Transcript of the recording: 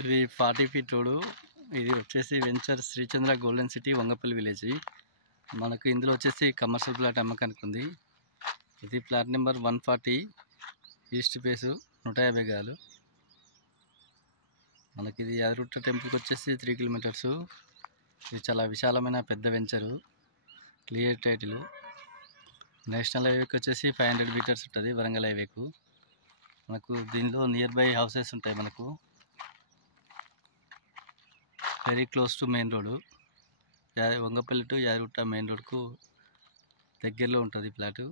ఇది 40 feet road. ఇది వచ్చేసి venture Sri Chandra golden city Vangapalli village. మనకు ఇందులో వచ్చేసి కమర్షియల్ ప్లాట్ అమ్మకానికి ఉంది. ఇది ప్లాట్ నెంబర్ 140, ఈస్ట్ ఫేసు, 150 గజాలు. మనకి ఇది యాదగిరిగుట్ట టెంపుల్కి వచ్చేసి 3 కిలోమీటర్స్. ఇది చాలా విశాలమైన పెద్ద వెంచరు, క్లియర్ టైటిల్. నేషనల్ హైవేకి వచ్చేసి 500 మీటర్స్ ఉంటుంది, వరంగల్ హైవేకు. మనకు దీనిలో నియర్ బై హౌసెస్ ఉంటాయి. మనకు very close to main road. Vangapalli to Yadagirigutta main రోడ్కు దగ్గరలో ఉంటుంది ప్లాటు.